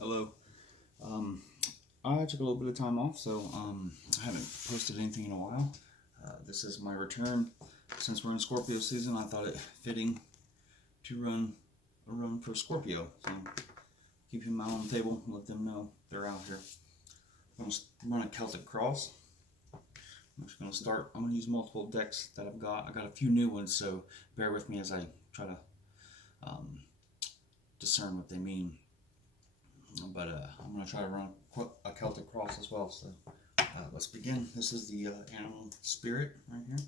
Hello. Um, I took a little bit of time off, so I haven't posted anything in a while. This is my return. Since we're in Scorpio season, I thought it fitting to run a run for Scorpio. So keep him out on the table, let them know they're out here. I'm going to run a Celtic Cross. I'm just going to start. I'm going to use multiple decks that I've got. I got a few new ones, so bear with me as I try to discern what they mean. But I'm going to try to run a Celtic Cross as well. So let's begin. This is the animal spirit right here.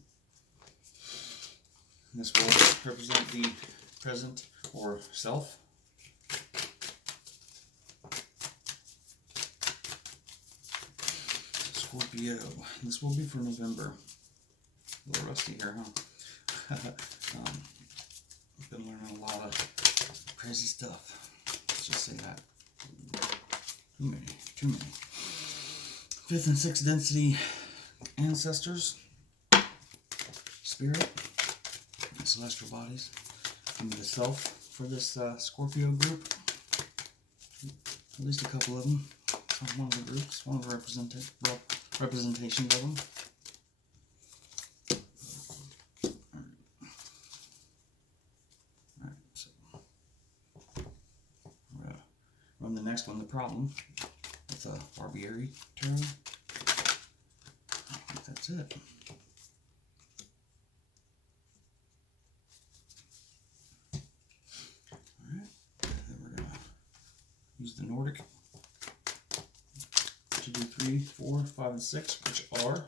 This will represent the present or self. Scorpio. This will be for November. A little rusty here, huh? I've been learning a lot of crazy stuff. Let's just say that. Too many. Fifth and sixth density ancestors, spirit, and celestial bodies. Give me the self for this Scorpio group. At least a couple of them. One of the groups, one of the representations of them. Alright, so we're gonna run the next one, the problem, with a Barbieri tarot. I think that's it. Alright, then we're gonna use the Nordic to do 3, 4, 5, and 6, which are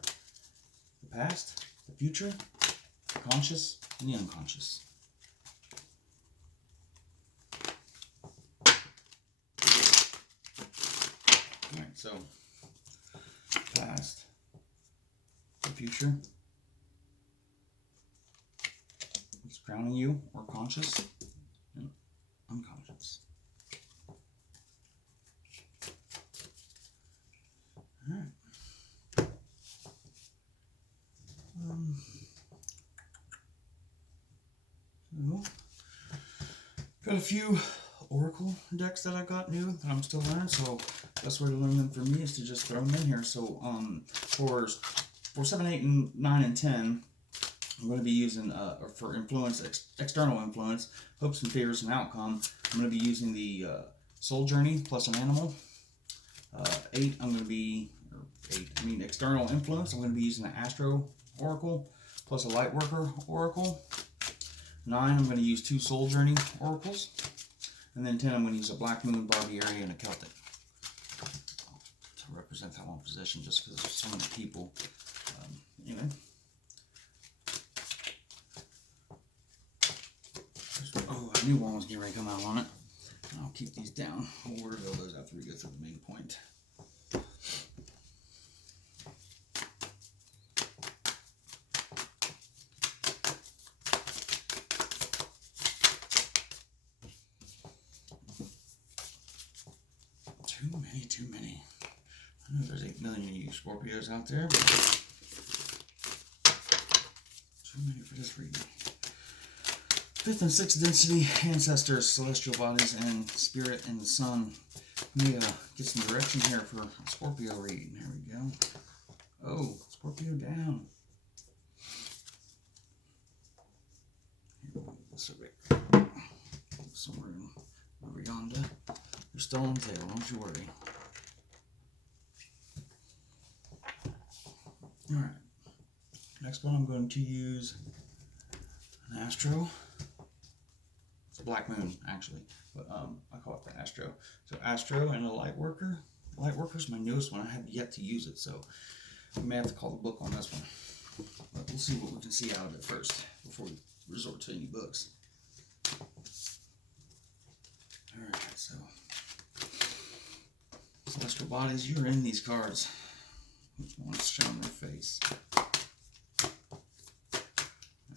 the past, the future, the conscious, and the unconscious. Alright, so past, the future, what's grounding you, or conscious, and unconscious. Alright. So, got a few Oracle decks that I got new that I'm still learning, so best way to learn them for me is to just throw them in here. So for 7, 8, and 9, and 10, I'm going to be using, for influence, external influence, hopes and fears and outcome, I'm going to be using the Soul Journey plus an animal. 8, I'm going to be, external influence, I'm going to be using the Astro Oracle plus a Lightworker Oracle. 9, I'm going to use 2 Soul Journey Oracles. And then 10, I'm going to use a Black Moon, Barbieri, and a Celtic to represent that one position, just because there's so many people. Anyway. Oh, I knew one was getting ready to come out on it. I'll keep these down. We'll reveal those after we go through the main point. Too many. I know there's 8 million of you Scorpios out there, but too many for this reading. Fifth and sixth density ancestors, celestial bodies, and spirit and the sun. Let me get some direction here for a Scorpio read. There we go. Oh, Scorpio down. Here, we'll move this over somewhere over yonder. They're still on the table, don't you worry. Alright. Next one I'm going to use an Astro. It's a Black Moon, actually, but I call it the Astro. So Astro and a Lightworker. Lightworker's my newest one. I have yet to use it, so I may have to call the book on this one. But we'll see what we can see out of it first before we resort to any books. Alright, so celestial bodies, you're in these cards. Which one's showing their face?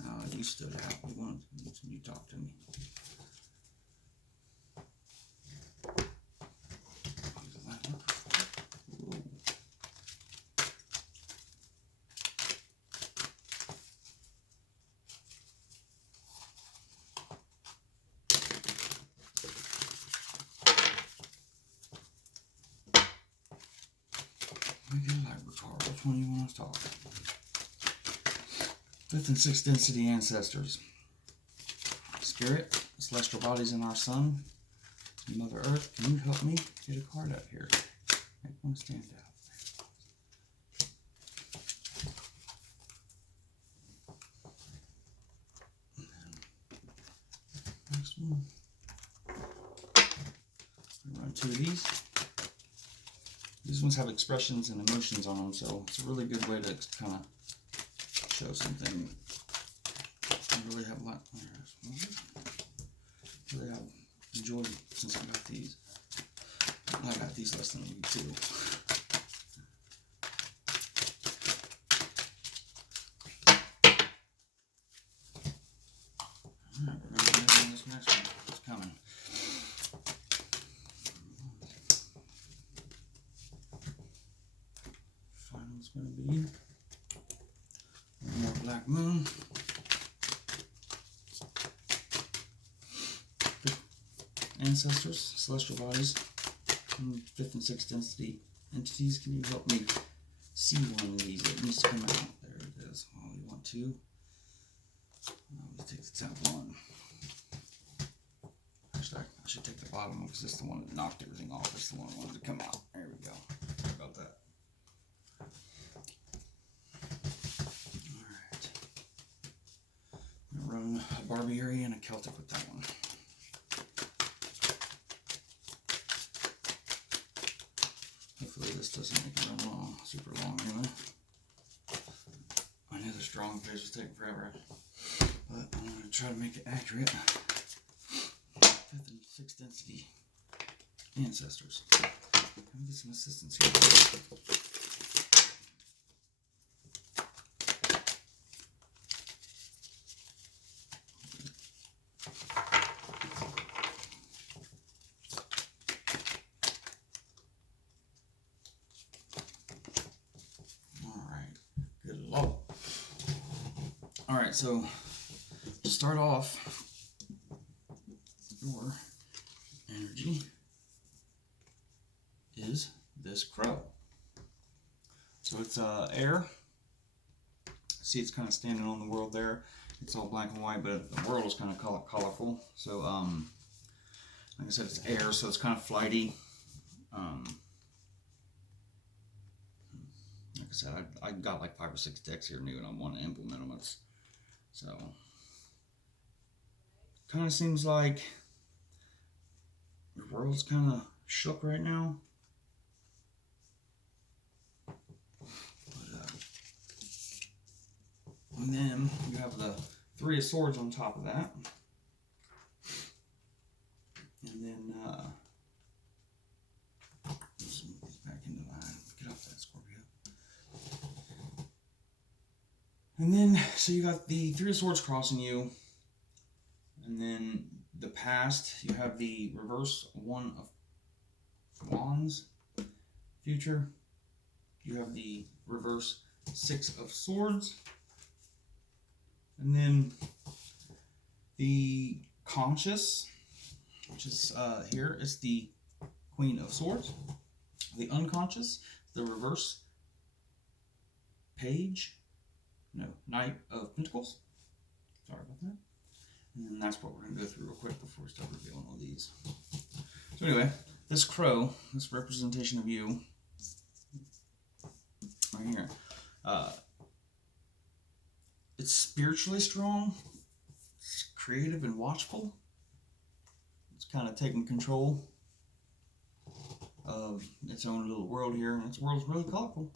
Oh, you stood out. You talk to me. Ooh. Which one do you want to talk? Fifth and sixth density ancestors. Spirit, celestial bodies in our sun. Mother Earth, can you help me get a card out here? Make one stand out. Next one. Run two of these. These ones have expressions and emotions on them, so it's a really good way to kind of show something. I really have a lot. Really have enjoyed since I got these. I got these less than a week too. Alright, remember this next one. It's coming. Final's going to be one more black moon. Ancestors, celestial bodies, fifth and sixth density entities. Can you help me see one of these? It needs to come out. There it is. Oh, you want two? I'll take the top one. Actually, I should take the bottom one because this is the one that knocked everything off. It's the one that wanted to come out. There we go. Sorry about that. Alright. I'm going to run a Barbieri and a Celtic with that one. Hopefully this doesn't make it run long, super long anyway. I know the strong page was taking forever, but I'm going to try to make it accurate. Fifth and sixth density ancestors. Let me get some assistance here. Alright, so to start off, your energy is this crow. So it's air. See, it's kind of standing on the world there. It's all black and white, but the world is kind of colorful. So, like I said, it's air, so it's kind of flighty. Like I said, I got like 5 or 6 decks here new, and I want to implement them. So, kind of seems like your world's kind of shook right now. But, and then you have the Three of Swords on top of that. And then, let's move these back into line. Get off that, Scorpio. And then, so you got the Three of Swords crossing you. And then the past, you have the reverse One of Wands. Future, you have the reverse Six of Swords. And then the conscious, which is here, is the Queen of Swords. The unconscious, the reverse Knight of Pentacles. Sorry about that. And then that's what we're going to go through real quick before we start revealing all these. So anyway, this crow, this representation of you, right here, it's spiritually strong, it's creative and watchful, it's kind of taking control of its own little world here, and its world is really colorful.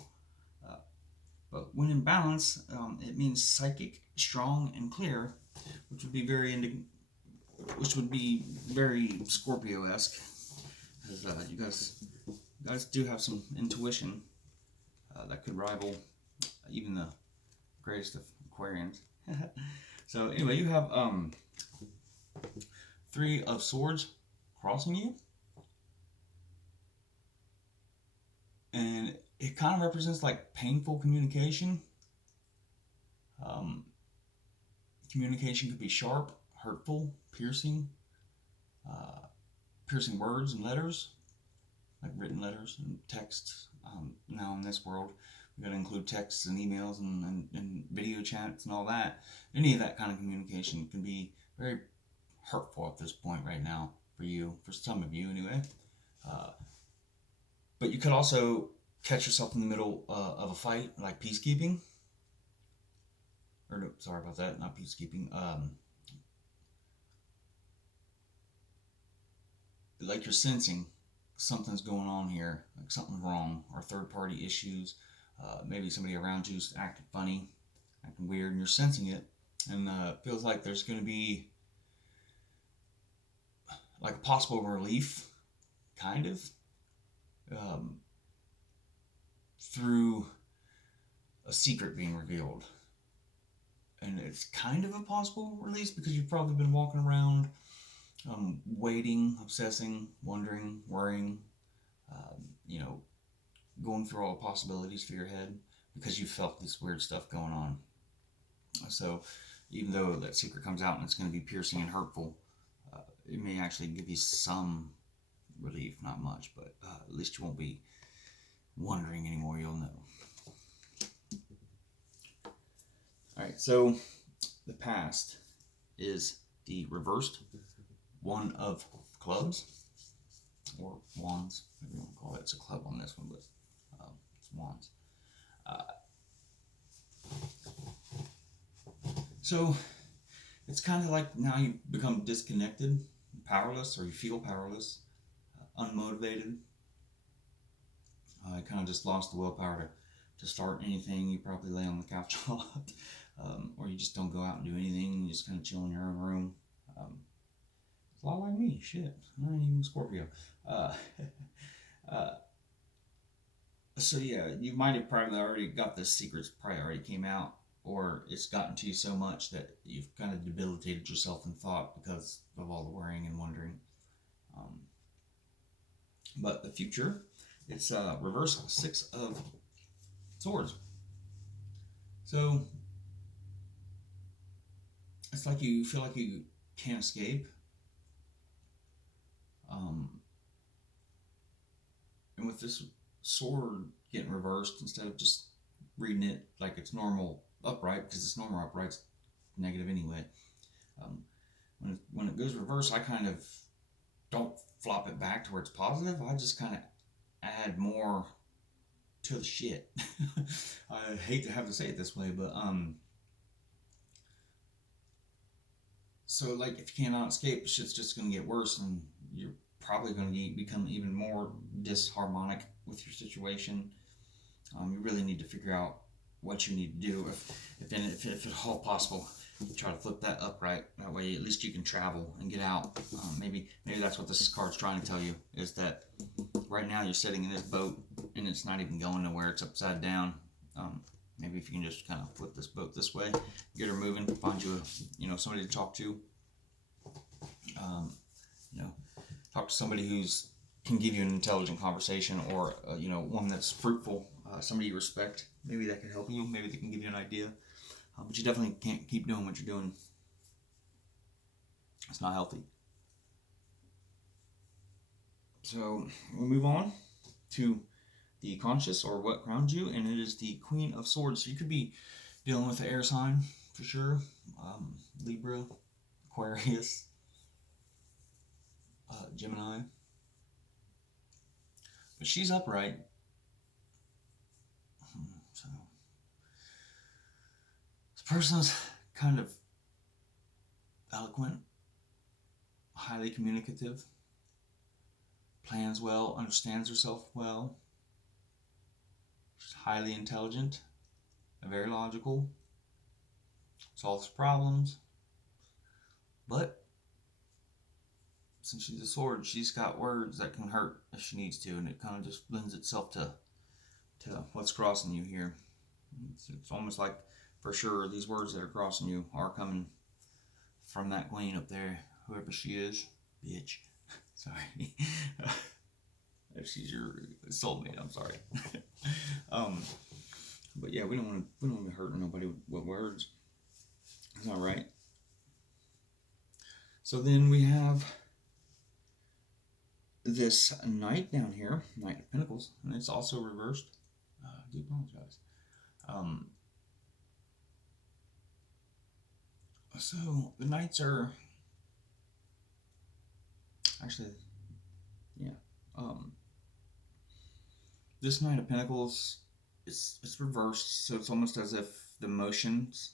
But when in balance, it means psychic, strong, and clear, which would be very Scorpio-esque, because you guys do have some intuition that could rival even the greatest of Aquarians. So anyway, you have Three of Swords crossing you, and it kind of represents like painful communication. Communication could be sharp, hurtful, piercing words and letters, like written letters and texts. Now in this world, You're going to include texts and emails and video chats and all that. Any of that kind of communication can be very hurtful at this point right now for you, for some of you anyway. But you could also catch yourself in the middle of a fight, like peacekeeping. Or no, sorry about that, not peacekeeping. Like you're sensing something's going on here, like something's wrong, or third-party issues. Maybe somebody around you's acting funny, acting weird, and you're sensing it, and it feels like there's going to be like a possible relief, kind of, through a secret being revealed. And it's kind of a possible release because you've probably been walking around waiting, obsessing, wondering, worrying, going through all the possibilities for your head because you felt this weird stuff going on. So even though that secret comes out and it's going to be piercing and hurtful, it may actually give you some relief, not much, but at least you won't be wondering anymore, you'll know. Alright, so the past is the reversed one of clubs, or wands, whatever you want to call it. It's a club on this one, but it's wands. So it's kind of like now you become disconnected, powerless, or you feel powerless, unmotivated. I kind of just lost the willpower to start anything. You probably lay on the couch a lot, or you just don't go out and do anything. You just kind of chill in your own room. It's a lot like me. Shit, I'm not even Scorpio. So yeah, you might have probably already got the secrets. Probably already came out, or it's gotten to you so much that you've kind of debilitated yourself in thought because of all the worrying and wondering. But the future, it's reverse 6 of Swords. So it's like you feel like you can't escape. And with this sword getting reversed, instead of just reading it like it's normal upright, because it's normal upright's negative anyway. When it goes reverse, I kind of don't flop it back to where it's positive. I just kind of add more to the shit. I hate to have to say it this way, but so like if you cannot escape, shit's just gonna get worse, and you're probably gonna become even more disharmonic with your situation. You really need to figure out what you need to do. If at all possible, try to flip that upright. That way, at least you can travel and get out. Maybe that's what this card's trying to tell you, is that right now you're sitting in this boat and it's not even going nowhere. It's upside down. Maybe if you can just kind of flip this boat this way, get her moving, find you somebody to talk to. Talk to somebody who's can give you an intelligent conversation, or one that's fruitful. Somebody you respect. Maybe that can help you. Maybe they can give you an idea. But you definitely can't keep doing what you're doing. It's not healthy. So we'll move on to the conscious, or what grounds you, and it is the Queen of Swords. So you could be dealing with the air sign for sure. Libra, Aquarius, Gemini. But she's upright. So this person's kind of eloquent, highly communicative, plans well, understands herself well. She's highly intelligent, very logical, solves problems. But since she's a sword, she's got words that can hurt if she needs to, and it kind of just lends itself to what's crossing you here. It's almost like, for sure, these words that are crossing you are coming from that queen up there, whoever she is. Bitch. Sorry. If she's your soulmate, I'm sorry. But yeah, we don't want to be hurting nobody with words. It's not right. So then we have this Knight down here, Knight of Pentacles, and it's also reversed. I do apologize. Um, so the Knights are actually, yeah. Um, this Knight of Pentacles, it's reversed, so it's almost as if the motions,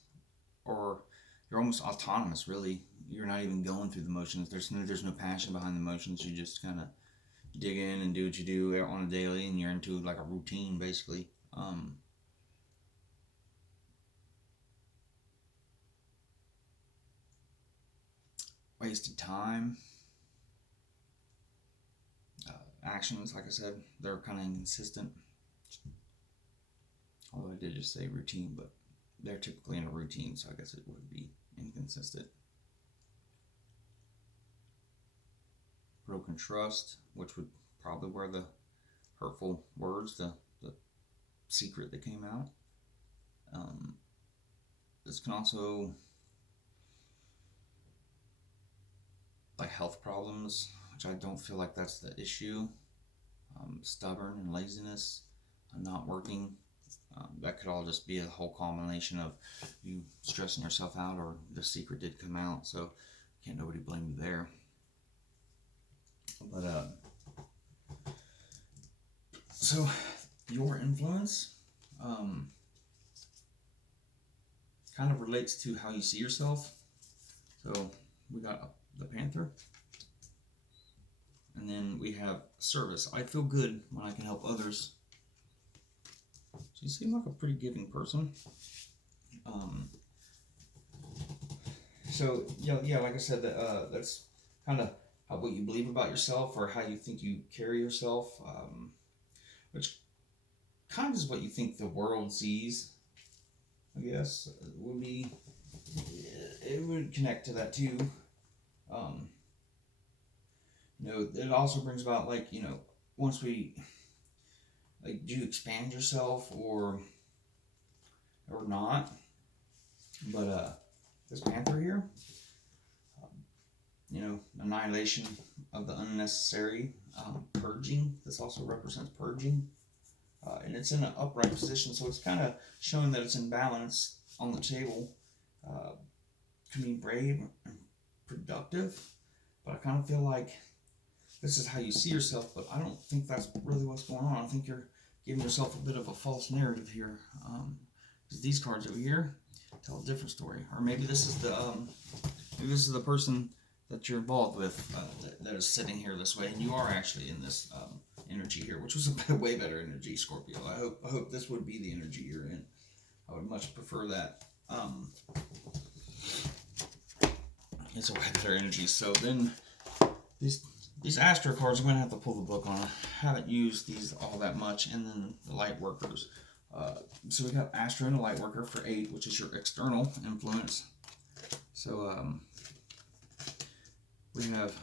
or you're almost autonomous. Really, you're not even going through the motions. There's no passion behind the motions. You just kind of dig in and do what you do on a daily, and you're into like a routine basically. Wasted time, actions, like I said, they're kind of inconsistent. Although I did just say routine, but they're typically in a routine, so I guess it would be inconsistent. Broken trust, which would probably where the hurtful words, the secret that came out. This can also, like health problems, which I don't feel like that's the issue. Stubborn and laziness, not working. That could all just be a whole combination of you stressing yourself out, or the secret did come out, so can't nobody blame you there. But so your influence kind of relates to how you see yourself. So we got the Panther, and then we have service. I feel good when I can help others. So you seem like a pretty giving person. So yeah, like I said, that's kind of what you believe about yourself, or how you think you carry yourself, which kind of is what you think the world sees. I guess it would connect to that too. It also brings about, like, once we, like, do you expand yourself or not? But this Panther here, annihilation of the unnecessary, purging. This also represents purging, and it's in an upright position, so it's kind of showing that it's in balance on the table. Can be brave and productive, but I kind of feel like this is how you see yourself, but I don't think that's really what's going on. I think you're giving yourself a bit of a false narrative here. Because these cards over here tell a different story, or maybe this is the person that you're involved with, that is sitting here this way, and you are actually in this energy here, which was a way better energy, Scorpio. I hope this would be the energy you're in. I would much prefer that. It's a way better energy. So then these Astro cards, I'm going to have to pull the book on. I haven't used these all that much. And then the Light Workers. So we got Astro and the Light Worker for 8, which is your external influence. So we have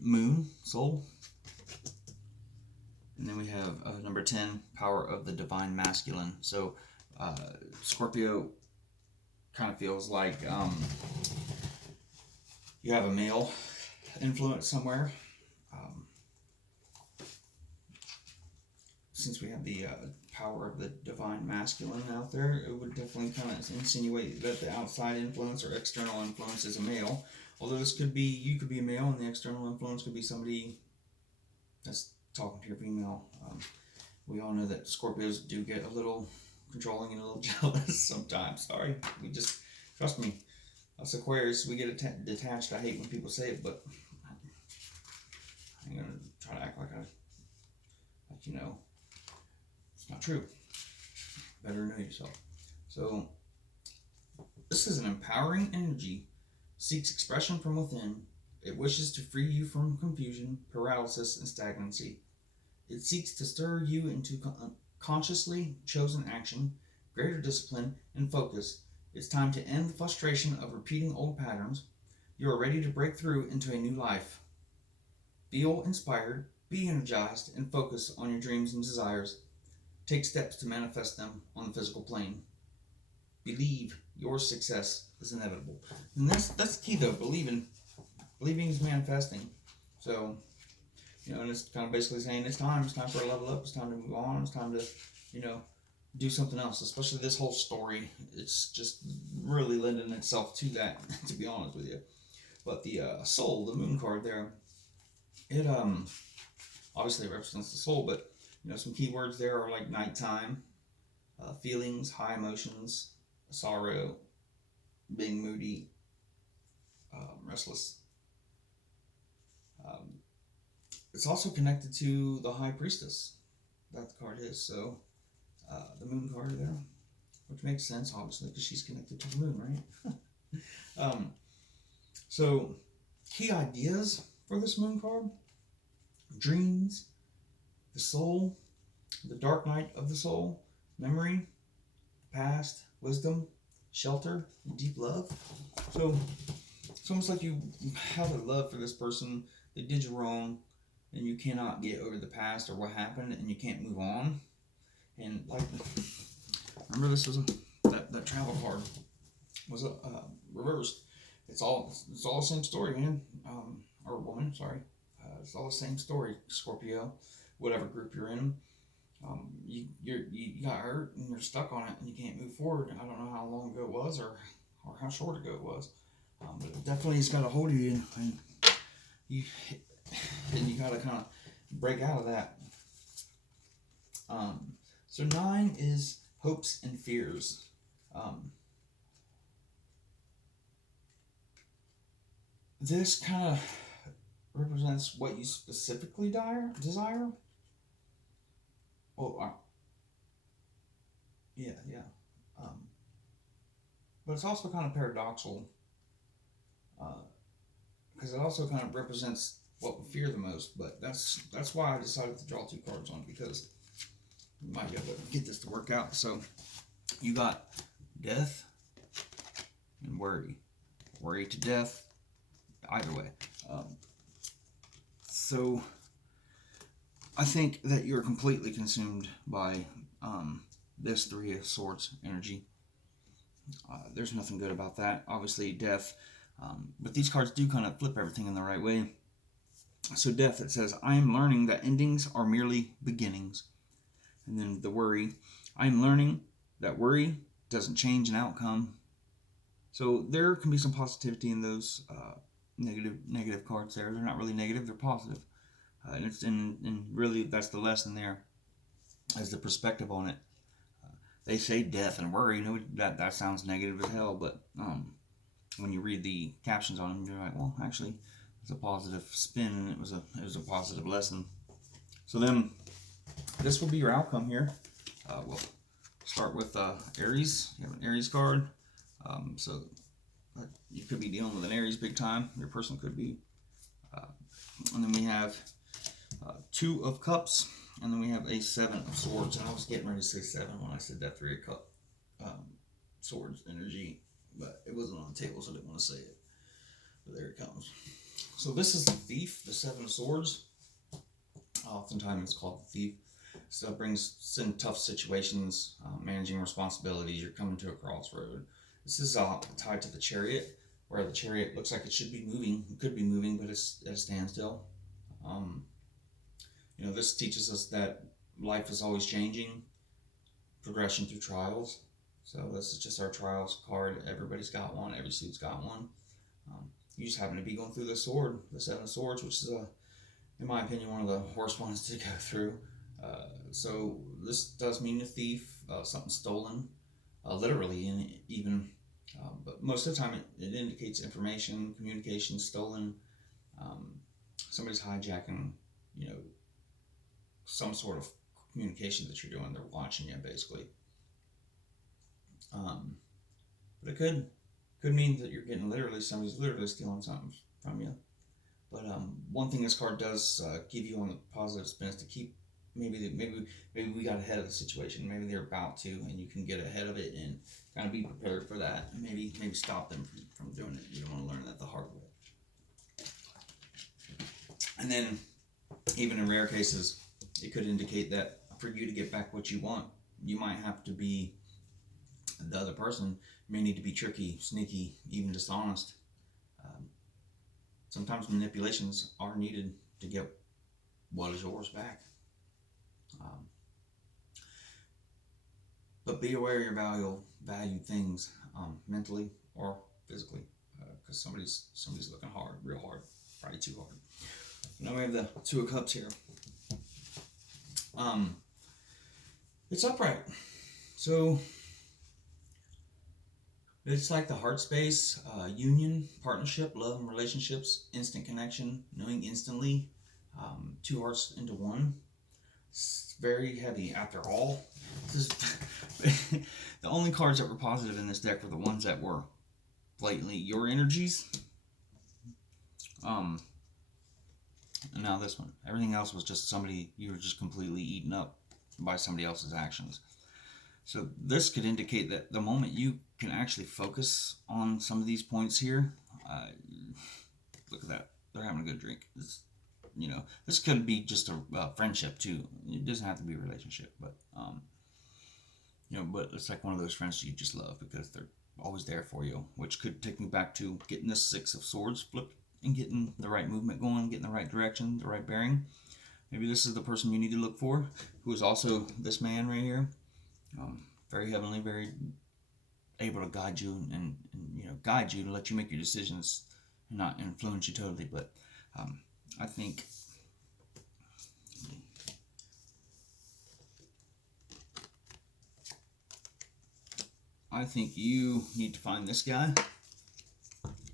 Moon, Soul. And then we have number 10, Power of the Divine Masculine. So Scorpio kind of feels like you have a male influence somewhere. Since we have the power of the divine masculine out there, it would definitely kind of insinuate that the outside influence or external influence is a male. Although this could be, you could be a male, and the external influence could be somebody that's talking to your female. We all know that Scorpios do get a little controlling and a little jealous sometimes. Sorry, trust me. Us Aquarius, we get detached. I hate when people say it, but I'm gonna try to act like it's not true. Better know yourself. So this is an empowering energy, seeks expression from within. It wishes to free you from confusion, paralysis, and stagnancy. It seeks to stir you into consciously chosen action, greater discipline, and focus. It's time to end the frustration of repeating old patterns. You are ready to break through into a new life. Feel inspired, be energized, and focus on your dreams and desires. Take steps to manifest them on the physical plane. Believe your success is inevitable. And that's key though, believing. Believing is manifesting. So, and it's kind of basically saying it's time for a level up, it's time to move on, it's time to, do something else, especially this whole story. It's just really lending itself to that, to be honest with you. But the soul, the moon card there, it obviously represents the soul, but some key words there are like nighttime, feelings, high emotions, sorrow, being moody, restless. Um, it's also connected to the high priestess that the card is. So the moon card there, which makes sense, obviously, because she's connected to the moon, right? So key ideas for this moon card: dreams, the soul, the dark night of the soul, memory, past, wisdom, shelter, deep love. So it's almost like you have a love for this person. They did you wrong, and you cannot get over the past or what happened, and you can't move on. And like, remember this was that travel card was reversed. It's all the same story, man. Or woman, sorry. It's all the same story, Scorpio, whatever group you're in. You got hurt and you're stuck on it and you can't move forward. I don't know how long ago it was or how short ago it was, but it definitely has got a hold of you, and you got to kind of break out of that. So 9 is hopes and fears. This kind of represents what you specifically desire. Oh, yeah. But it's also kind of paradoxical, because it also kind of represents what we fear the most. But that's why I decided to draw 2 cards on it, because you might be able to get this to work out. So you got death and worry to death, either way. So I think that you're completely consumed by this 3 of Swords energy. There's nothing good about that. Obviously, death. But these cards do kind of flip everything in the right way. So death, it says, I am learning that endings are merely beginnings. And then the worry, I am learning that worry doesn't change an outcome. So there can be some positivity in those negative cards there. They're not really negative, they're positive. And really that's the lesson there, as the perspective on it. They say death and worry, that sounds negative as hell, but when you read the captions on them, you're like, well, actually, it's a positive spin, and it was a positive lesson. So then, this will be your outcome here. We'll start with Aries. You have an Aries card, so you could be dealing with an Aries big time. Your person could be, and then we have 2 of Cups. And then we have a 7 of Swords. And I was getting ready to say 7 when I said that 3 of Cup Swords energy. But it wasn't on the table, so I didn't want to say it. But there it comes. So this is the Thief, the 7 of Swords. Oftentimes it's called the Thief. So it brings in tough situations, managing responsibilities. You're coming to a crossroad. This is tied to the Chariot, where the Chariot looks like it should be moving. It could be moving, but it's at a standstill. This teaches us that life is always changing, progression through trials. So this is just our trials card. Everybody's got one. Every suit's got one. You just happen to be going through the sword, the 7 of Swords, which is, in my opinion, one of the worst ones to go through. So this does mean a thief, something stolen, literally, and even. But most of the time, it indicates information, communication stolen. Somebody's hijacking, some sort of communication that you're doing. They're watching you, basically. But it could mean that you're getting somebody's literally stealing something from you. But one thing this card does give you on the positive spin is to keep, maybe we got ahead of the situation. Maybe they're about to, and you can get ahead of it and kind of be prepared for that. And maybe stop them from doing it. You don't want to learn that the hard way. And then, even in rare cases, it could indicate that for you to get back what you want, you might have to be, the other person may need to be tricky, sneaky, even dishonest. Sometimes manipulations are needed to get what is yours back. But be aware of your value things mentally or physically, because somebody's looking hard, real hard, probably too hard. Now we have the Two of Cups here. Um, it's upright, so it's like the heart space, union, partnership, love, and relationships, instant connection, knowing instantly, two hearts into one. It's very heavy. After all, this is the only cards that were positive in this deck were the ones that were blatantly your energies. And now this one. Everything else was just somebody, you were just completely eaten up by somebody else's actions. So this could indicate that the moment you can actually focus on some of these points here, look at that. They're having a good drink. This could be just a friendship too. It doesn't have to be a relationship, but but it's like one of those friends you just love because they're always there for you, which could take me back to getting this Six of Swords flipped and getting the right movement going, getting the right direction, the right bearing. Maybe this is the person you need to look for, who is also this man right here. Very heavenly, very able to guide you and guide you to let you make your decisions and not influence you totally. But I think you need to find this guy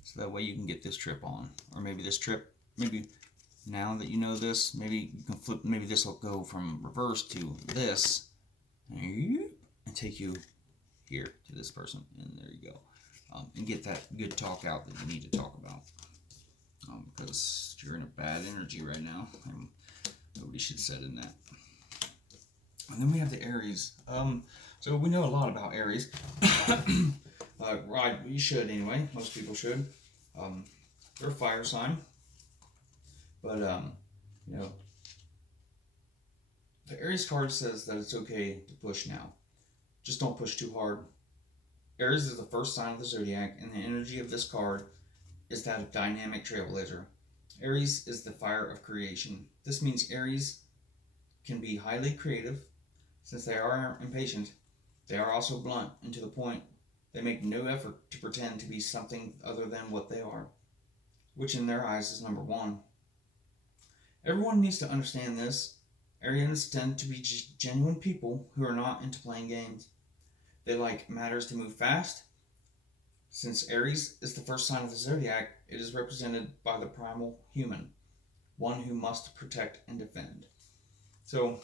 so that way you can get this trip on, or maybe this trip, maybe now that you know this, maybe you can flip. Maybe this will go from reverse to this, and take you here to this person, and there you go, and get that good talk out that you need to talk about, because you're in a bad energy right now, and nobody should set in that. And then we have the Aries. So we know a lot about Aries. Right, you should anyway. Most people should. They're a fire sign, but the Aries card says that it's okay to push now. Just don't push too hard. Aries is the first sign of the zodiac, and the energy of this card is that of dynamic trailblazer. Aries is the fire of creation. This means Aries can be highly creative. Since they are impatient, they are also blunt and to the point. They make no effort to pretend to be something other than what they are, which in their eyes is number one. Everyone needs to understand this. Arians tend to be genuine people who are not into playing games. They like matters to move fast. Since Aries is the first sign of the zodiac, it is represented by the primal human, one who must protect and defend. So,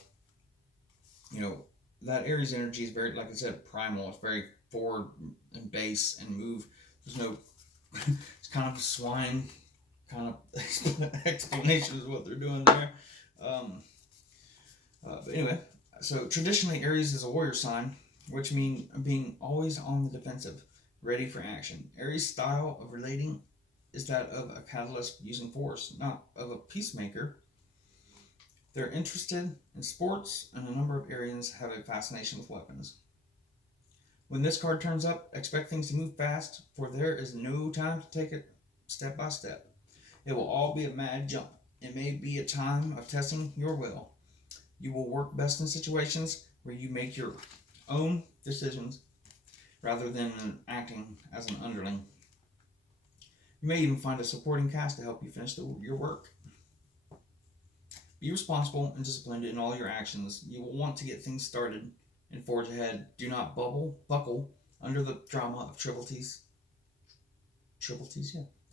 that Aries energy is very, like I said, primal. It's very forward and base and move. There's no, it's kind of swine kind of explanation of what they're doing there. But anyway, so traditionally Aries is a warrior sign, which means being always on the defensive, ready for action. Aries' style of relating is that of a catalyst using force, not of a peacemaker. They're interested in sports, and a number of Arians have a fascination with weapons. When this card turns up, expect things to move fast, for there is no time to take it step by step. It will all be a mad jump. It may be a time of testing your will. You will work best in situations where you make your own decisions rather than acting as an underling. You may even find a supporting cast to help you finish your work. Be responsible and disciplined in all your actions. You will want to get things started and forge ahead. Do not buckle under the drama of trivialities,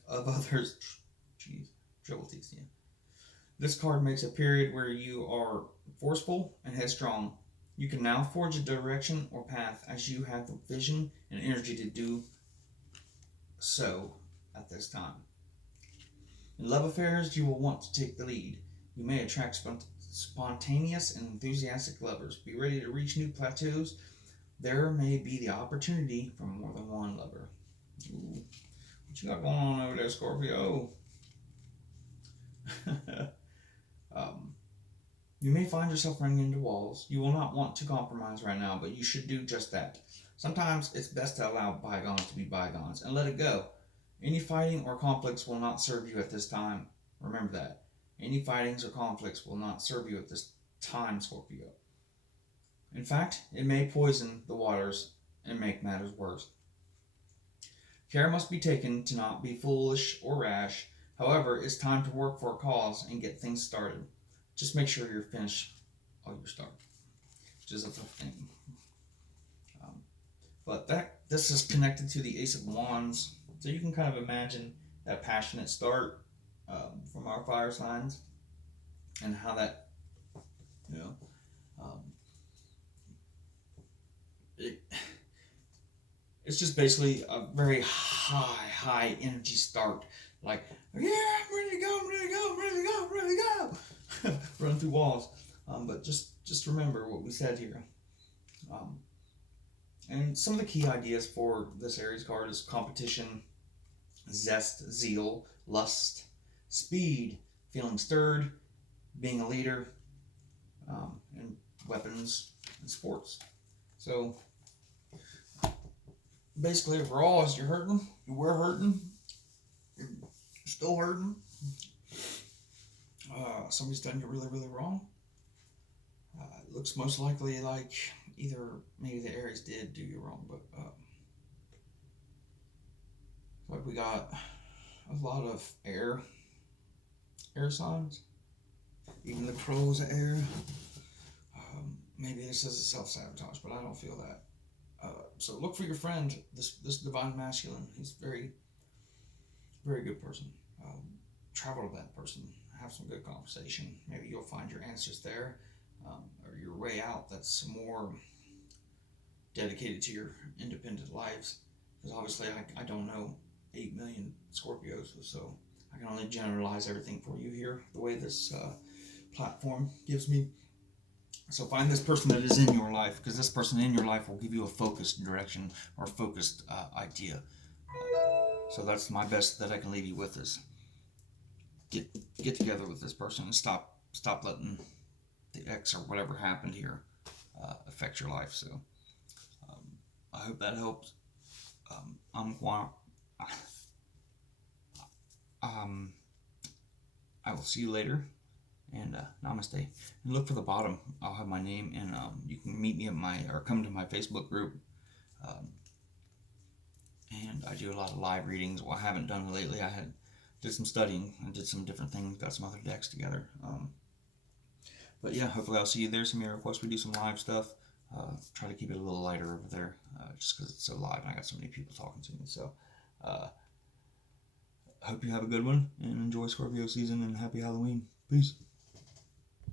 of others. Trivialities, yeah. This card makes a period where you are forceful and headstrong. You can now forge a direction or path as you have the vision and energy to do so at this time. In love affairs, you will want to take the lead. You may attract spontaneous and enthusiastic lovers. Be ready to reach new plateaus. There may be the opportunity for more than one lover. Ooh. What you got going on over there, Scorpio? You may find yourself running into walls. You will not want to compromise right now, but you should do just that. Sometimes it's best to allow bygones to be bygones and let it go. Any fighting or conflicts will not serve you at this time. Remember that. Any fightings or conflicts will not serve you at this time, Scorpio. In fact, it may poison the waters and make matters worse. Care must be taken to not be foolish or rash. However, it's time to work for a cause and get things started. Just make sure you're finished all your start, which is a tough thing. Um, but this is connected to the Ace of Wands, so you can kind of imagine that passionate start from our fire signs and how that, you know, um, it, it's just basically a very high energy start. Like, yeah, I'm ready to go, I'm ready to go, I'm ready to go, I'm ready to go. Run through walls. But just remember what we said here. Um, and some of the key ideas for this Aries card is competition, zest, zeal, lust, speed, feeling stirred, being a leader, and weapons and sports. So basically, overall, as you're hurting, you were hurting, you're still hurting. Somebody's done you really, really wrong. It looks most likely like either maybe the Aries did do you wrong, but like we got a lot of air signs. Even the crow's air. Maybe this is a self-sabotage, but I don't feel that. So look for your friend, this divine masculine. He's very, very good person. Travel to that person, have some good conversation. Maybe you'll find your answers there, or your way out that's more dedicated to your independent lives. Because obviously I don't know 8 million Scorpios, so I can only generalize everything for you here, the way this platform gives me. So find this person that is in your life, because this person in your life will give you a focused direction or focused idea. So that's my best that I can leave you with is get together with this person and stop letting the X or whatever happened here affect your life. So I hope that helps. I will see you later. And namaste. And look for the bottom. I'll have my name, and you can meet me at or come to my Facebook group. And I do a lot of live readings. Well, I haven't done it lately. Did some studying. I did some different things. Got some other decks together. But yeah, hopefully I'll see you there. Send me a request. We do some live stuff. Try to keep it a little lighter over there, just because it's so live and I got so many people talking to me. So, I hope you have a good one and enjoy Scorpio season and happy Halloween. Peace.